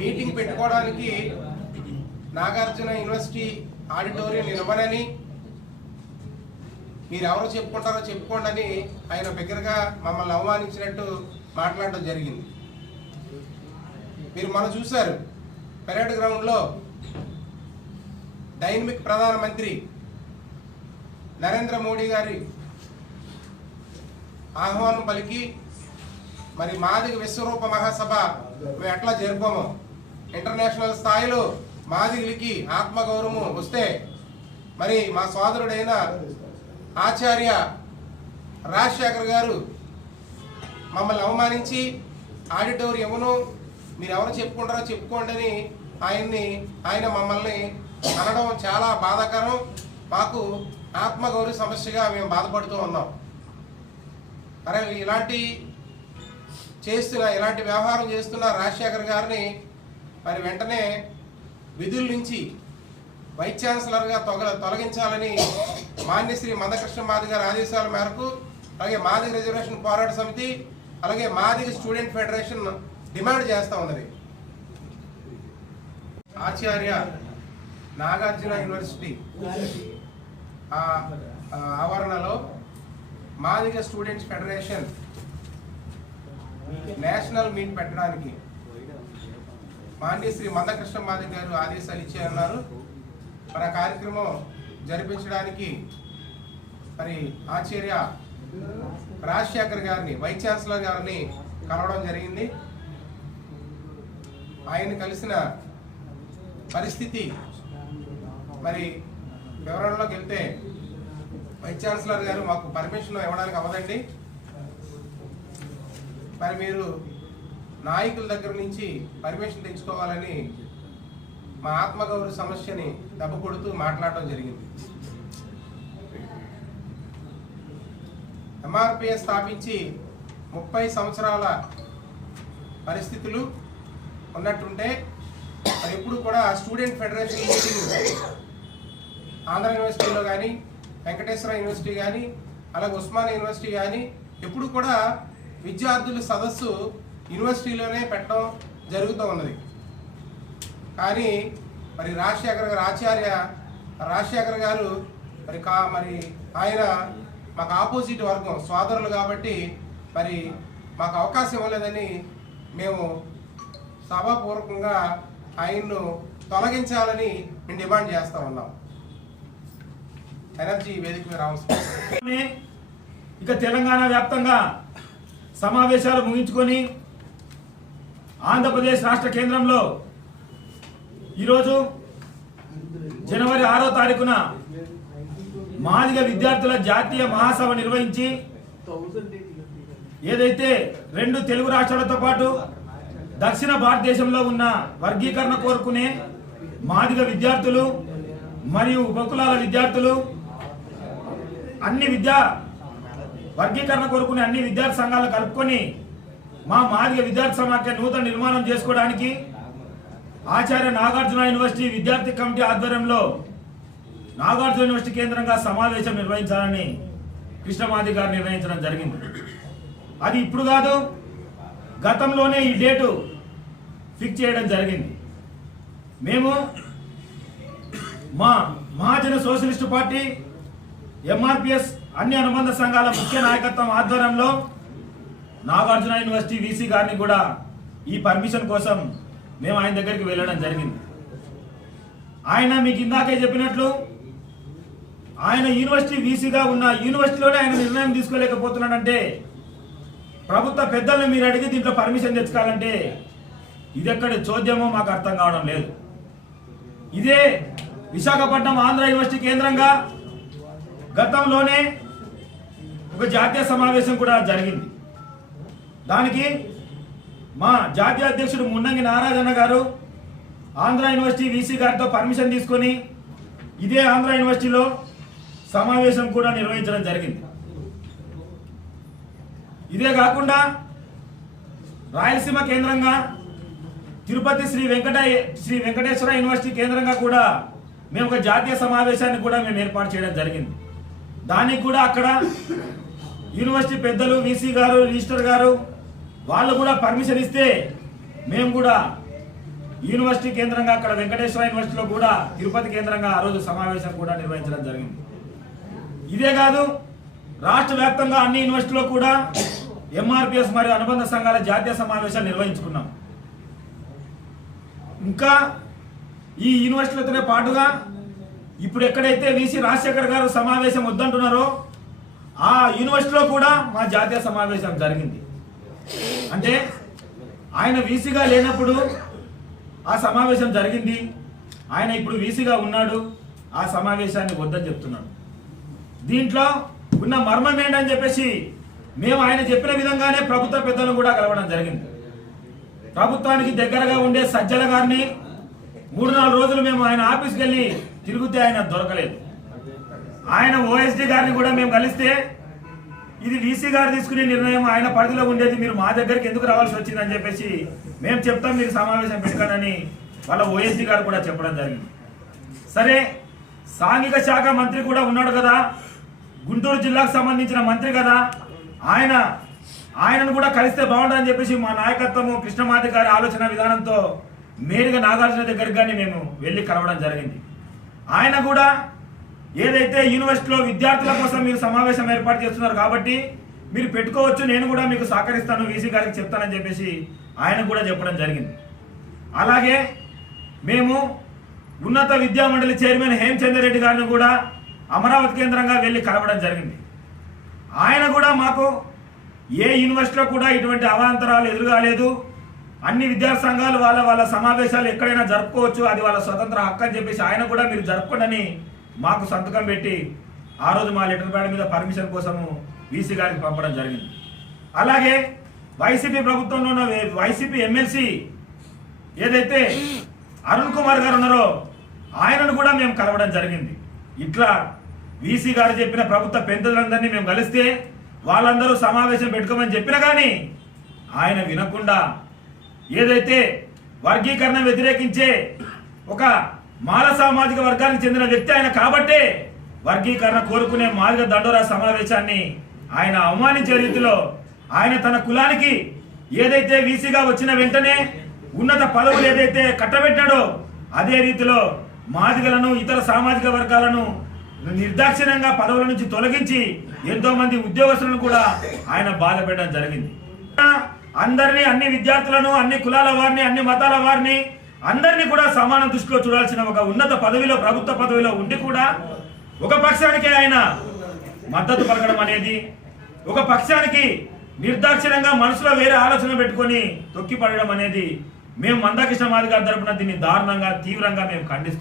Meeting పెట్టుకోవడానికి Nagarjuna university auditorium నిలవనని మీరు ఎవరో చెప్పుకుంటారో చెప్పుకోండి అని ఆయన బిగ్గరగా మమ్మల్ని అవమానించినట్టు మాట్లాడడం జరిగింది. మీరు మనం చూశారు పెరేడ్ గ్రౌండ్లో డైనమిక్ ప్రధానమంత్రి నరేంద్ర మోడీ గారి ఆహ్వానం పలికి మరి మాదిగ విశ్వరూప మహాసభ మేము ఎట్లా జరుపుకోమో, ఇంటర్నేషనల్ స్థాయిలో మాదిగలకి ఆత్మగౌరవం వస్తే మరి మా సోదరుడైన ఆచార్య రాజశేఖర్ గారు మమ్మల్ని అవమానించి ఆడిటోరియంను మీరు ఎవరు చెప్పుకుంటారో చెప్పుకోండి అని ఆయన మమ్మల్ని అనడం చాలా బాధాకరం. మాకు ఆత్మగౌరవ సమస్యగా మేము బాధపడుతూ ఉన్నాం. అరే ఇలాంటి వ్యవహారం చేస్తున్న రాజశేఖర్ గారిని మరి వెంటనే విధుల నుంచి వైస్ ఛాన్సలర్గా తొలగించాలని మాన్యశ్రీ మందకృష్ణ మాదిగ గారి ఆదేశాల మేరకు అలాగే మాదిగ రిజర్వేషన్ పోరాట సమితి అలాగే మాదిగ స్టూడెంట్ ఫెడరేషన్ డిమాండ్ చేస్తూ ఉన్నది. ఆచార్య నాగార్జున యూనివర్సిటీ ఆవరణలో Madiga students federation national meet పెట్టడానికి మాన్యశ్రీ మందకృష్ణ మాదిగ గారు ఆదేశాలు ఇచ్చారన్నారు. మరి ఆ కార్యక్రమం జరిపించడానికి మరి ఆచార్య రాజశేఖర్ గారిని వైస్ ఛాన్సలర్ గారిని కలవడం జరిగింది. ఆయన కలిసిన పరిస్థితి మరి వివరణలోకి వెళ్తే వైస్ ఛాన్సలర్ గారు మాకు పర్మిషన్ ఇవ్వడానికి అవ్వదండి, మరి మీరు నాయకుల దగ్గర నుంచి పర్మిషన్ తెచ్చుకోవాలని మా ఆత్మగౌరవ సమస్యని దెబ్బ కొడుతూ మాట్లాడడం జరిగింది. ఎంఆర్పిఎస్ స్థాపించి 30 సంవత్సరాల పరిస్థితులు ఉన్నట్టుంటే మరి ఎప్పుడు కూడా స్టూడెంట్ ఫెడరేషన్ మీటింగ్ ఆంధ్ర యూనివర్సిటీలో కానీ వెంకటేశ్వర యూనివర్సిటీ కానీ అలాగే ఉస్మానియా యూనివర్సిటీ కానీ ఎప్పుడు కూడా విద్యార్థుల సదస్సు యూనివర్సిటీలోనే పెట్టడం జరుగుతూ ఉన్నది. కానీ మరి ఆచార్య రాజశేఖర్ గారు మరి ఆయన మాకు ఆపోజిట్ వర్గం సోదరులు కాబట్టి మరి మాకు అవకాశం ఇవ్వలేదని మేము సభాపూర్వకంగా ఆయన్ను తొలగించాలని మేము డిమాండ్ చేస్తూ ఉన్నాం. ఎనర్జీ వేదిక మీద రావాల్సింది. ఇక తెలంగాణ వ్యాప్తంగా సమావేశాలు ముగించుకొని ఆంధ్రప్రదేశ్ రాష్ట్ర కేంద్రంలో ఈరోజు జనవరి 6వ తారీఖున మాదిగ విద్యార్థుల జాతీయ మహాసభ నిర్వహించి ఏదైతే 2 తెలుగు రాష్ట్రాలతో పాటు దక్షిణ భారతదేశంలో ఉన్న వర్గీకరణ కోరుకునే మాదిగ విద్యార్థులు మరియు ఉపకులాల విద్యార్థులు వర్గీకరణ కోరుకునే అన్ని విద్యార్థి సంఘాలు కలుపుకొని మా మాదిగ విద్యార్థి సమాఖ్య నూతన నిర్మాణం చేసుకోవడానికి ఆచార్య నాగార్జున యూనివర్సిటీ విద్యార్థి కమిటీ ఆధ్వర్యంలో నాగార్జున యూనివర్సిటీ కేంద్రంగా సమావేశం నిర్వహించాలని కృష్ణమాది గారు నిర్ణయించడం జరిగింది. అది ఇప్పుడు కాదు, గతంలోనే ఈ డేటు ఫిక్స్ చేయడం జరిగింది. మేము మా మహాజన సోషలిస్టు పార్టీ ఎంఆర్పిఎస్ అన్ని అనుబంధ సంఘాల ముఖ్య నాయకత్వం ఆధ్వర్యంలో నాగార్జున యూనివర్సిటీ వీసీ గారిని కూడా ఈ పర్మిషన్ కోసం మేము ఆయన దగ్గరికి వెళ్ళడం జరిగింది. ఆయన మీకు ఇందాకే చెప్పినట్లు ఆయన యూనివర్సిటీ వీసీగా ఉన్న యూనివర్సిటీలోనే ఆయన నిర్ణయం తీసుకోలేకపోతున్నాడంటే ప్రభుత్వ పెద్దలను మీరు అడిగి దీంట్లో పర్మిషన్ తెచ్చుకోవాలంటే ఇది ఎక్కడి చోద్యమో మాకు అర్థం కావడం లేదు. ఇదే విశాఖపట్నం ఆంధ్ర యూనివర్సిటీ కేంద్రంగా గతంలోనే ఒక జాతీయ సమావేశం కూడా జరిగింది. దానికి మా జాతీయ అధ్యక్షుడు మున్నంగి నారాయణ గారు ఆంధ్ర యూనివర్సిటీ వీసీ గారితో పర్మిషన్ తీసుకొని ఇదే ఆంధ్ర యూనివర్సిటీలో సమావేశం కూడా నిర్వహించడం జరిగింది. ఇదే కాకుండా రాయలసీమ కేంద్రంగా తిరుపతి శ్రీ వెంకటేశ్వర యూనివర్సిటీ కేంద్రంగా కూడా మేము ఒక జాతీయ సమావేశాన్ని కూడా మేము ఏర్పాటు చేయడం జరిగింది. దానికి కూడా అక్కడ యూనివర్సిటీ పెద్దలు వీసీ గారు రిజిస్టర్ గారు వాళ్ళు కూడా పర్మిషన్ ఇస్తే మేము కూడా యూనివర్సిటీ కేంద్రంగా అక్కడ వెంకటేశ్వర యూనివర్సిటీలో కూడా తిరుపతి కేంద్రంగా ఆ రోజు సమావేశం కూడా నిర్వహించడం జరిగింది. ఇదే కాదు, రాష్ట్ర వ్యాప్తంగా అన్ని యూనివర్సిటీలో కూడా ఎంఆర్పిఎస్ మరియు అనుబంధ సంఘాల జాతీయ సమావేశాలు నిర్వహించుకున్నాం. ఇంకా ఈ యూనివర్సిటీలతోనే పాటుగా ఇప్పుడు ఎక్కడైతే వీసీ రాజశేఖర్ గారు సమావేశం వద్దంటున్నారో ఆ యూనివర్సిటీలో కూడా మా జాతీయ సమావేశం జరిగింది. అంటే ఆయన వీసీగా లేనప్పుడు ఆ సమావేశం జరిగింది, ఆయన ఇప్పుడు వీసీగా ఉన్నాడు, ఆ సమావేశాన్ని వద్దని చెప్తున్నాడు. దీంట్లో ఉన్న మర్మం ఏంటని చెప్పేసి మేము ఆయన చెప్పిన విధంగానే ప్రభుత్వ పెద్దలను కూడా కలవడం జరిగింది. ప్రభుత్వానికి దగ్గరగా ఉండే సజ్జల గారిని 3-4 రోజులు మేము ఆయన ఆఫీస్కి వెళ్ళి తిరిగితే ఆయన దొరకలేదు. ఆయన ఓఎస్డీ గారిని కూడా మేము కలిస్తే ఇది వీసీ గారు తీసుకునే నిర్ణయం, ఆయన పరిధిలో ఉండేది, మీరు మా దగ్గరికి ఎందుకు రావాల్సి వచ్చిందని చెప్పేసి మేము చెప్తాం, మీరు సమావేశం పెట్టకండి వాళ్ళ ఓఎస్డీ గారు కూడా చెప్పడం జరిగింది. సరే, సాంఘిక శాఖ మంత్రి కూడా ఉన్నాడు కదా, గుంటూరు జిల్లాకు సంబంధించిన మంత్రి కదా, ఆయనను కూడా కలిస్తే బాగుంటుందని చెప్పేసి మా నాయకత్వము కృష్ణమాది గారి ఆలోచన విధానంతో మేరుగా నాగార్జున దగ్గరికి కానీ మేము వెళ్ళి కలవడం జరిగింది. ఆయన కూడా ఏదైతే యూనివర్సిటీలో విద్యార్థుల కోసం మీరు సమావేశం ఏర్పాటు చేస్తున్నారు కాబట్టి మీరు పెట్టుకోవచ్చు, నేను కూడా మీకు సహకరిస్తాను, వీసీ గారికి చెప్తానని చెప్పేసి ఆయన కూడా చెప్పడం జరిగింది. అలాగే మేము ఉన్నత విద్యా మండలి చైర్మన్ హేమచంద్ర రెడ్డి గారిని కూడా అమరావతి కేంద్రంగా వెళ్ళి కలవడం జరిగింది. ఆయన కూడా మాకు ఏ యూనివర్సిటీలో కూడా ఇటువంటి అవాంతరాలు ఎదురుగాలేదు, అన్ని విద్యార్థి సంఘాలు వాళ్ళ సమావేశాలు ఎక్కడైనా జరుపుకోవచ్చు, అది వాళ్ళ స్వతంత్ర హక్కు అని చెప్పేసి ఆయన కూడా మీరు జరుపుకోండి మాకు సంతకం పెట్టి ఆ రోజు మా లెటర్ ప్యాడ్ మీద పర్మిషన్ కోసము వీసీ గారికి పంపడం జరిగింది. అలాగే వైసీపీ ప్రభుత్వంలో ఉన్న వైసీపీ ఎమ్మెల్సీ ఏదైతే అరుణ్ కుమార్ గారు ఉన్నారో ఆయనను కూడా మేము కలవడం జరిగింది. ఇట్లా వీసీ గారు చెప్పిన ప్రభుత్వ పెద్దలందరినీ మేము కలిస్తే వాళ్ళందరూ సమావేశం పెట్టుకోమని చెప్పినా కానీ ఆయన వినకుండా ఏదైతే వర్గీకరణ వ్యతిరేకించే ఒక మాల సామాజిక వర్గానికి చెందిన వ్యక్తి ఆయన కాబట్టే వర్గీకరణ కోరుకునే మాదిగ దండోరా సమావేశాన్ని ఆయన అవమానించే రీతిలో ఆయన తన కులానికి ఏదైతే వీసీగా వచ్చిన వెంటనే ఉన్నత పదవులు ఏదైతే కట్టబెట్టాడో అదే రీతిలో మాదిగలను ఇతర సామాజిక వర్గాలను నిర్దాక్షిణ్యంగా పదవుల నుంచి తొలగించి ఎంతో మంది ఉద్యోగస్తులను కూడా ఆయన బాధ పెట్టడం జరిగింది. అందరినీ, అన్ని విద్యార్థులను, అన్ని కులాల వారిని, అన్ని మతాల వారిని అందరినీ కూడా సమాన దృష్టిలో చూడాల్సిన ఒక ఉన్నత పదవిలో, ప్రభుత్వ పదవిలో ఉండి కూడా ఒక పక్షానికి ఆయన మద్దతు పలకడం అనేది, ఒక పక్షానికి నిర్దాక్షిణ్యంగా మనసులో వేరే ఆలోచన పెట్టుకొని తొక్కిపడడం అనేది మేము మందాకృష్ణ మాది గారి తరపున దీన్ని దారుణంగా, తీవ్రంగా మేము ఖండిస్తాం.